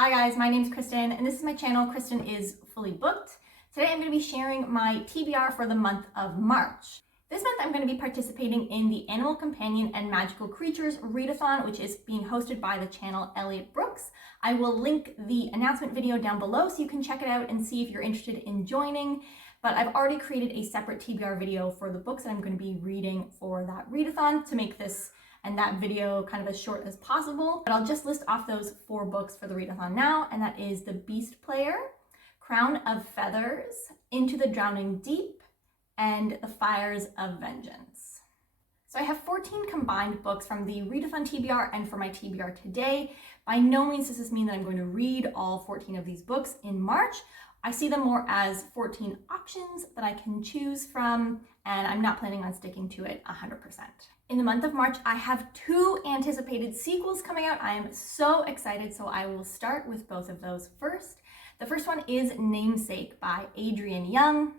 Hi guys, my name's Kristen and this is my channel, Kristen is Fully Booked. Today I'm going to be sharing my TBR for the month of March. This month I'm going to be participating in the Animal Companion and Magical Creatures Readathon, which is being hosted by the channel Elliot Brooks. I will link the announcement video down below so you can check it out and see if you're interested in joining. But I've already created a separate TBR video for the books that I'm going to be reading for that readathon to make this and that video kind of as short as possible. But I'll just list off those 4 books for the readathon now, and that is The Beast Player, Crown of Feathers, Into the Drowning Deep, and The Fires of Vengeance. So I have 14 combined books from the Readathon TBR and for my TBR today. By no means does this mean that I'm going to read all 14 of these books in March. I see them more as 14 options that I can choose from, and I'm not planning on sticking to it 100%. In the month of March, I have 2 anticipated sequels coming out. I am so excited, so I will start with both of those first. The first one is Namesake by Adrienne Young.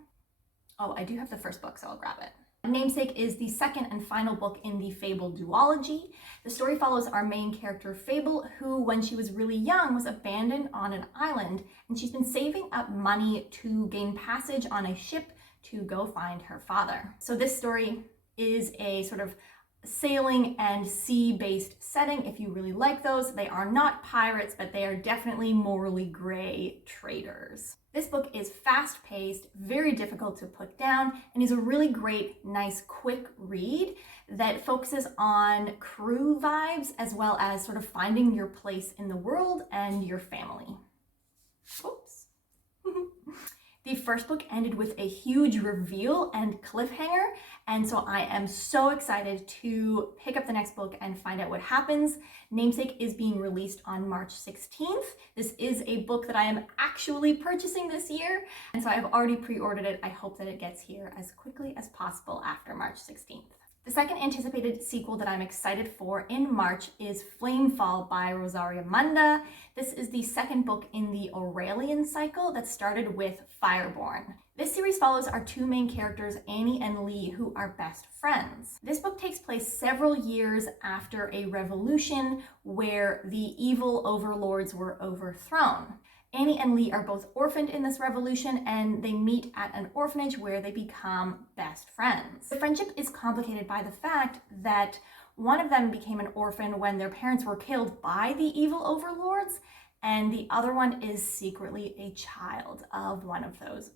Oh, I do have the first book, so I'll grab it. Namesake is the second and final book in the Fable duology. The story follows our main character, Fable, who, when she was really young, was abandoned on an island, and she's been saving up money to gain passage on a ship to go find her father. So this story is a sort of sailing and sea-based setting. If you really like those, they are not pirates, but they are definitely morally gray traders. This book is fast-paced, very difficult to put down, and is a really great, nice, quick read that focuses on crew vibes as well as sort of finding your place in the world and your family. Oops. The first book ended with a huge reveal and cliffhanger, and so I am so excited to pick up the next book and find out what happens. Namesake is being released on March 16th. This is a book that I am actually purchasing this year, and so I have already pre-ordered it. I hope that it gets here as quickly as possible after March 16th. The second anticipated sequel that I'm excited for in March is Flamefall by Rosaria Munda. This is the second book in the Aurelian cycle that started with Fireborn. This series follows our 2 main characters, Annie and Lee, who are best friends. This book takes place several years after a revolution where the evil overlords were overthrown. Annie and Lee are both orphaned in this revolution, and they meet at an orphanage where they become best friends. The friendship is complicated by the fact that one of them became an orphan when their parents were killed by the evil overlords, and the other one is secretly a child of one of those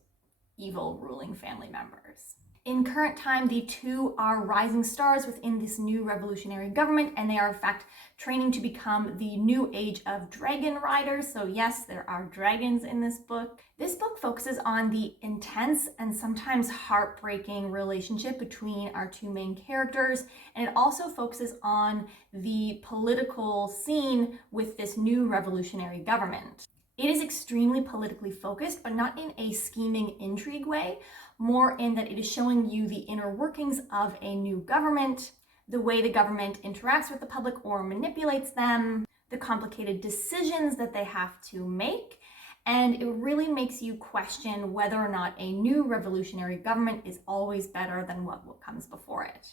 evil ruling family members. In current time, the 2 are rising stars within this new revolutionary government, and they are in fact training to become the new age of dragon riders. So yes, there are dragons in this book. This book focuses on the intense and sometimes heartbreaking relationship between our 2 main characters, and it also focuses on the political scene with this new revolutionary government. It is extremely politically focused, but not in a scheming intrigue way, more in that it is showing you the inner workings of a new government, the way the government interacts with the public or manipulates them, the complicated decisions that they have to make, and it really makes you question whether or not a new revolutionary government is always better than what comes before it.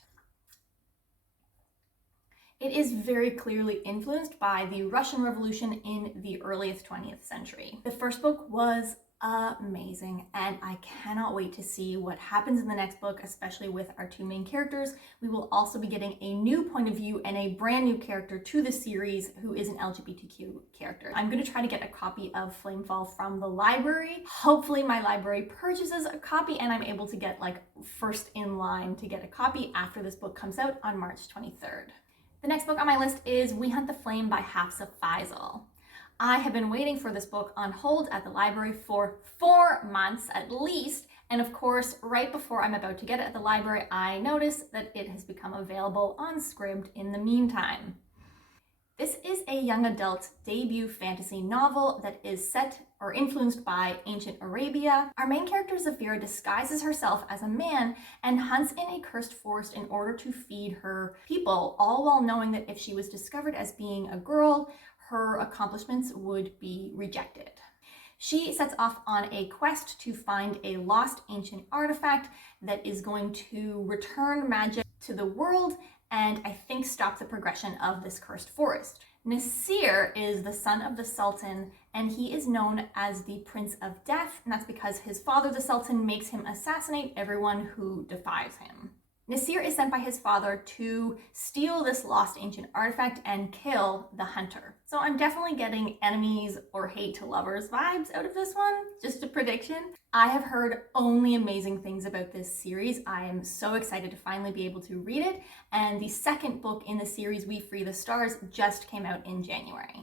It is very clearly influenced by the Russian Revolution in the earliest 20th century. The first book was amazing, and I cannot wait to see what happens in the next book, especially with our 2 main characters. We will also be getting a new point of view and a brand new character to the series who is an LGBTQ character. I'm going to try to get a copy of Flamefall from the library. Hopefully my library purchases a copy and I'm able to get like first in line to get a copy after this book comes out on March 23rd. The next book on my list is We Hunt the Flame by Hafsa Faisal. I have been waiting for this book on hold at the library for 4 months at least, and of course, right before I'm about to get it at the library, I notice that it has become available on Scribd in the meantime. This is a young adult debut fantasy novel that is set or influenced by ancient Arabia. Our main character Zafira disguises herself as a man and hunts in a cursed forest in order to feed her people, all while knowing that if she was discovered as being a girl, her accomplishments would be rejected. She sets off on a quest to find a lost ancient artifact that is going to return magic to the world and I think stop the progression of this cursed forest. Nasir is the son of the Sultan, and he is known as the Prince of Death, and that's because his father, the Sultan, makes him assassinate everyone who defies him. Nasir is sent by his father to steal this lost ancient artifact and kill the hunter. So I'm definitely getting enemies or hate to lovers vibes out of this one, just a prediction. I have heard only amazing things about this series. I am so excited to finally be able to read it, and the second book in the series, We Free the Stars, just came out in January.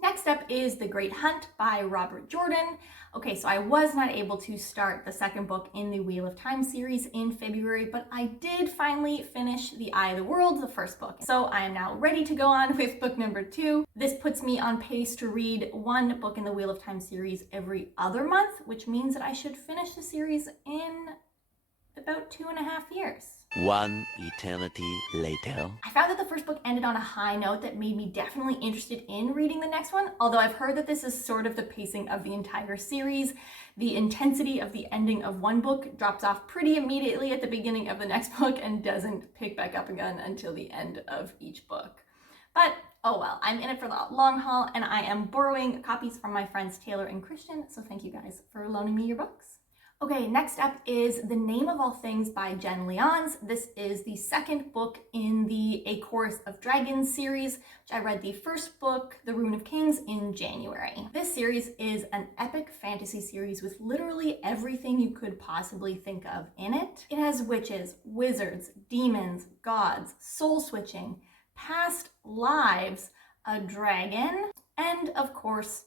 Next up is The Great Hunt by Robert Jordan. Okay, so I was not able to start the second book in the Wheel of Time series in February, but I did finally finish The Eye of the World, the first book. So I am now ready to go on with book number 2. This puts me on pace to read one book in the Wheel of Time series every other month, which means that I should finish the series in about 2.5 years. One eternity later. I found that the first book ended on a high note that made me definitely interested in reading the next one, although I've heard that this is sort of the pacing of the entire series. The intensity of the ending of one book drops off pretty immediately at the beginning of the next book and doesn't pick back up again until the end of each book. But oh well, I'm in it for the long haul, and I am borrowing copies from my friends Taylor and Christian, so thank you guys for loaning me your books. Okay, next up is The Name of All Things by Jen Leons. This is the second book in the A Chorus of Dragons series, which I read the first book, The Rune of Kings, in January. This series is an epic fantasy series with literally everything you could possibly think of in it. It has witches, wizards, demons, gods, soul switching, past lives, a dragon, and of course,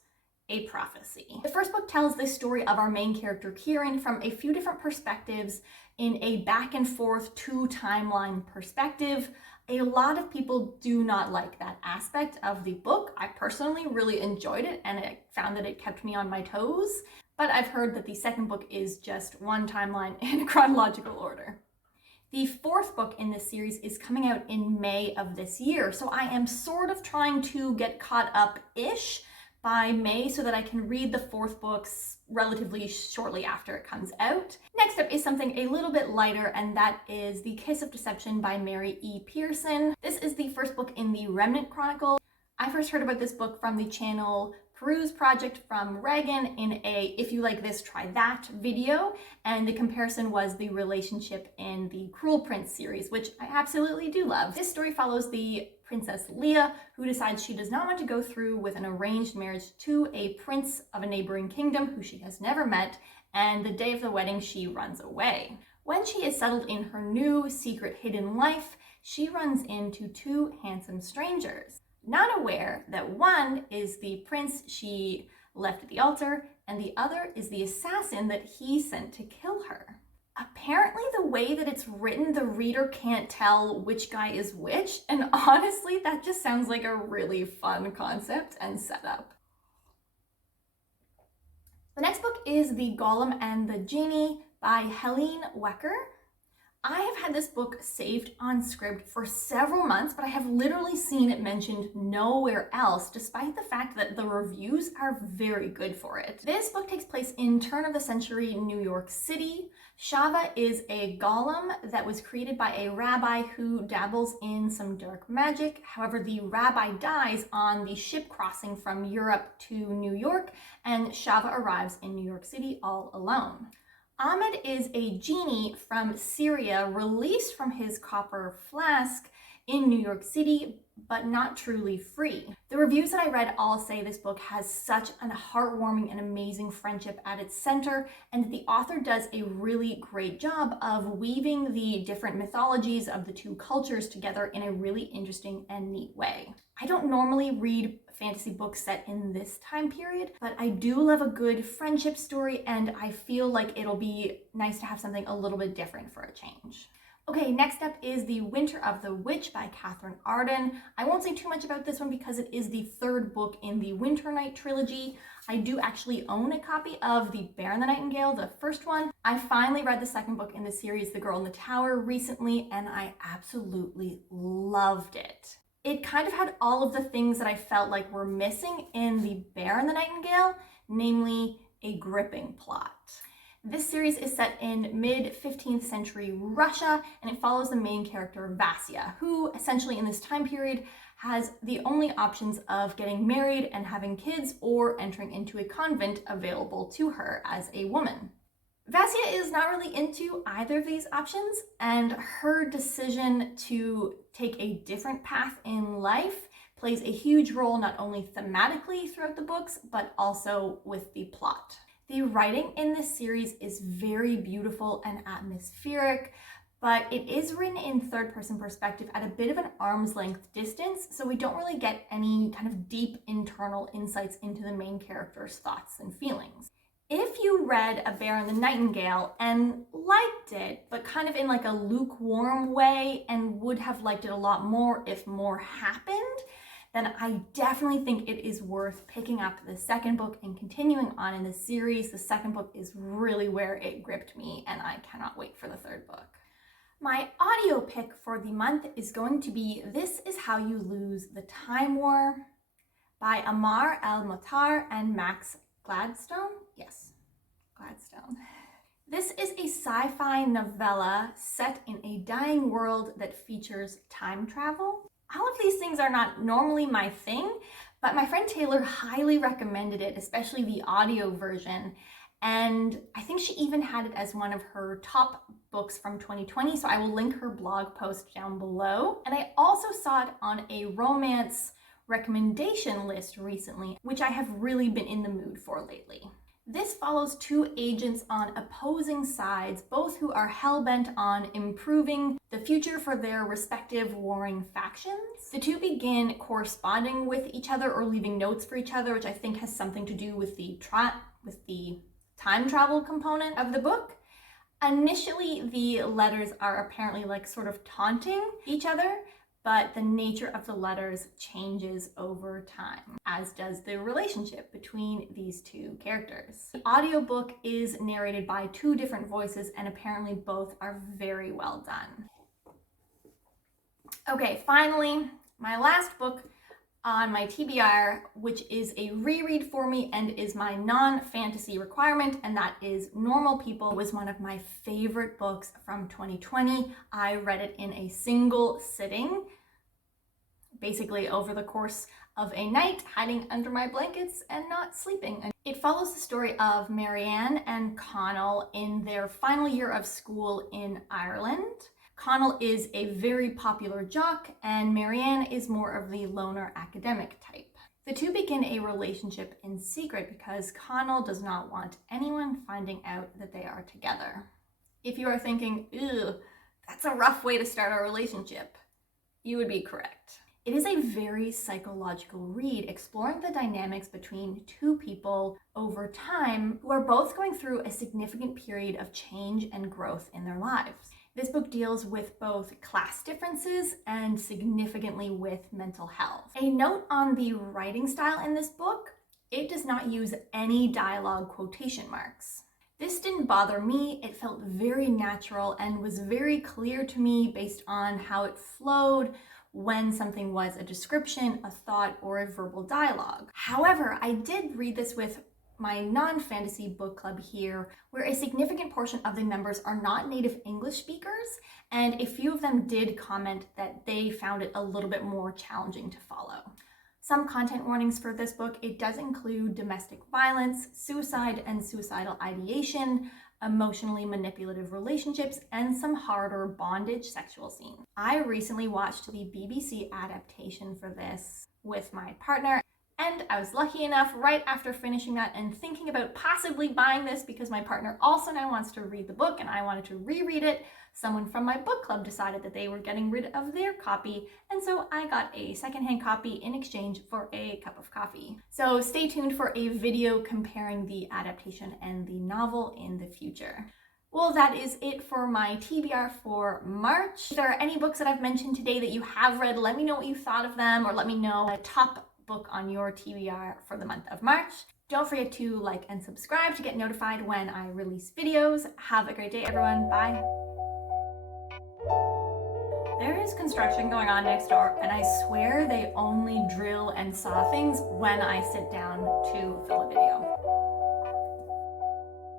a prophecy. The first book tells the story of our main character Kieran from a few different perspectives in a back and forth 2-timeline perspective. A lot of people do not like that aspect of the book. I personally really enjoyed it, and I found that it kept me on my toes, but I've heard that the second book is just one timeline in chronological order. The fourth book in this series is coming out in May of this year, so I am sort of trying to get caught up-ish by May so that I can read the fourth book relatively shortly after it comes out. Next up is something a little bit lighter, and that is The Kiss of Deception by Mary E. Pearson. This is the first book in the Remnant Chronicle. I first heard about this book from the channel Peruse Project from Reagan in a If You Like This, Try That video, and the comparison was the relationship in the Cruel Prince series, which I absolutely do love. This story follows the Princess Leah, who decides she does not want to go through with an arranged marriage to a prince of a neighboring kingdom who she has never met, and the day of the wedding she runs away. When she is settled in her new secret hidden life, she runs into 2 handsome strangers, not aware that one is the prince she left at the altar and the other is the assassin that he sent to kill her. Apparently, the way that it's written, the reader can't tell which guy is which, and honestly, that just sounds like a really fun concept and setup. The next book is The Golem and the Genie by Helene Wecker. I have had this book saved on Scribd for several months, but I have literally seen it mentioned nowhere else, despite the fact that the reviews are very good for it. This book takes place in turn-of-the-century New York City. Shava is a golem that was created by a rabbi who dabbles in some dark magic. However, the rabbi dies on the ship crossing from Europe to New York, and Shava arrives in New York City all alone. Ahmed is a genie from Syria released from his copper flask in New York City, but not truly free. The reviews that I read all say this book has such a heartwarming and amazing friendship at its center, and that the author does a really great job of weaving the different mythologies of the 2 cultures together in a really interesting and neat way. I don't normally read fantasy books set in this time period, but I do love a good friendship story, and I feel like it'll be nice to have something a little bit different for a change. Okay, next up is The Winter of the Witch by Catherine Arden. I won't say too much about this one because it is the 3rd book in the Winter Night trilogy. I do actually own a copy of The Bear and the Nightingale, the first one. I finally read the 2nd book in the series, The Girl in the Tower, recently, and I absolutely loved it. It kind of had all of the things that I felt like were missing in The Bear and the Nightingale, namely a gripping plot. This series is set in mid-15th century Russia, and it follows the main character Vasya, who essentially in this time period has the only options of getting married and having kids or entering into a convent available to her as a woman. Vasya is not really into either of these options, and her decision to take a different path in life plays a huge role not only thematically throughout the books, but also with the plot. The writing in this series is very beautiful and atmospheric, but it is written in third-person perspective at a bit of an arm's length distance, so we don't really get any kind of deep internal insights into the main character's thoughts and feelings. If you read A Bear and the Nightingale and liked it, but kind of in like a lukewarm way and would have liked it a lot more if more happened, then I definitely think it is worth picking up the second book and continuing on in the series. The second book is really where it gripped me, and I cannot wait for the third book. My audio pick for the month is going to be This Is How You Lose the Time War by Amar El-Motar and Max Gladstone. Yes, Gladstone. This is a sci-fi novella set in a dying world that features time travel. All of these things are not normally my thing, but my friend Taylor highly recommended it, especially the audio version. And I think she even had it as one of her top books from 2020, so I will link her blog post down below. And I also saw it on a romance recommendation list recently, which I have really been in the mood for lately. This follows two agents on opposing sides, both who are hell-bent on improving the future for their respective warring factions. The two begin corresponding with each other or leaving notes for each other, which I think has something to do with the time travel component of the book. Initially, the letters are apparently like sort of taunting each other, but the nature of the letters changes over time, as does the relationship between these two characters. The audiobook is narrated by two different voices, and apparently both are very well done. Okay, finally, my last book on my TBR, which is a reread for me and is my non-fantasy requirement, and that is Normal People. It was one of my favorite books from 2020. I read it in a single sitting, basically over the course of a night, hiding under my blankets and not sleeping. It follows the story of Marianne and Connell in their final year of school in Ireland. Connell is a very popular jock, and Marianne is more of the loner academic type. The two begin a relationship in secret because Connell does not want anyone finding out that they are together. If you are thinking, ew, that's a rough way to start a relationship, you would be correct. It is a very psychological read exploring the dynamics between two people over time who are both going through a significant period of change and growth in their lives. This book deals with both class differences and significantly with mental health. A note on the writing style in this book, it does not use any dialogue quotation marks. This didn't bother me. It felt very natural and was very clear to me based on how it flowed when something was a description, a thought, or a verbal dialogue. However, I did read this with my non-fantasy book club here, where a significant portion of the members are not native English speakers, and a few of them did comment that they found it a little bit more challenging to follow. Some content warnings for this book: it does include domestic violence, suicide and suicidal ideation, emotionally manipulative relationships, and some harder bondage sexual scenes. I recently watched the BBC adaptation for this with my partner, and I was lucky enough right after finishing that and thinking about possibly buying this because my partner also now wants to read the book and I wanted to reread it. Someone from my book club decided that they were getting rid of their copy, and so I got a secondhand copy in exchange for a cup of coffee. So stay tuned for a video comparing the adaptation and the novel in the future. Well, that is it for my TBR for March. If there are any books that I've mentioned today that you have read, let me know what you thought of them, or let me know a top book on your TBR for the month of March. Don't forget to like and subscribe to get notified when I release videos. Have a great day, everyone. Bye. There is construction going on next door, and I swear they only drill and saw things when I sit down to film a video.